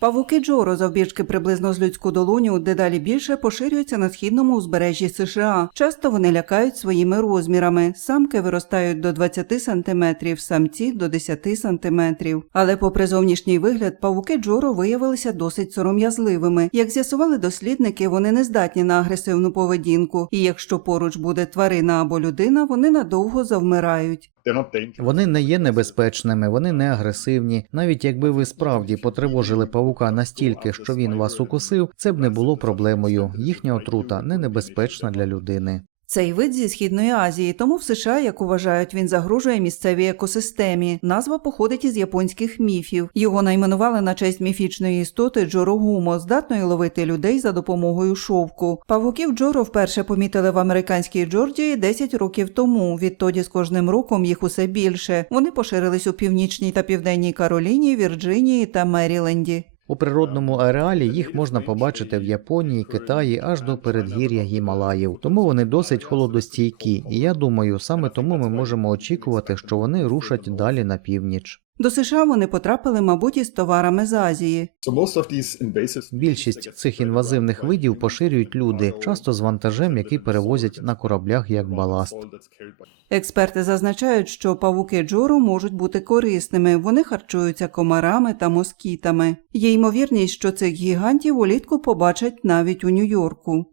Павуки Джоро завбільшки приблизно з людську долоню дедалі більше поширюються на східному узбережжі США. Часто вони лякають своїми розмірами. Самки виростають до 20 сантиметрів, самці до 10 сантиметрів. Але попри зовнішній вигляд, павуки Джоро виявилися досить сором'язливими. Як з'ясували дослідники, вони не здатні на агресивну поведінку, і якщо поруч буде тварина або людина, вони надовго завмирають. Вони не є небезпечними, вони не агресивні. Навіть якби ви справді потривожили павука настільки, що він вас укусив, це б не було проблемою. Їхня отрута не небезпечна для людини. Цей вид зі східної Азії, тому в США, як вважають, він загрожує місцевій екосистемі. Назва походить із японських міфів. Його найменували на честь міфічної істоти Джорогумо, здатної ловити людей за допомогою шовку. Павуків Джоро вперше помітили в американській Джорджії 10 років тому. Відтоді з кожним роком їх усе більше. Вони поширились у північній та південній Кароліні, Вірджинії та Меріленді. У природному ареалі їх можна побачити в Японії, Китаї аж до передгір'я Гімалаїв. Тому вони досить холодостійкі, і я думаю, саме тому ми можемо очікувати, що вони рушать далі на північ. До США вони потрапили, мабуть, із товарами з Азії. Більшість цих інвазивних видів поширюють люди, часто з вантажем, який перевозять на кораблях як баласт. Експерти зазначають, що павуки Джоро можуть бути корисними. Вони харчуються комарами та москітами. Є ймовірність, що цих гігантів улітку побачать навіть у Нью-Йорку.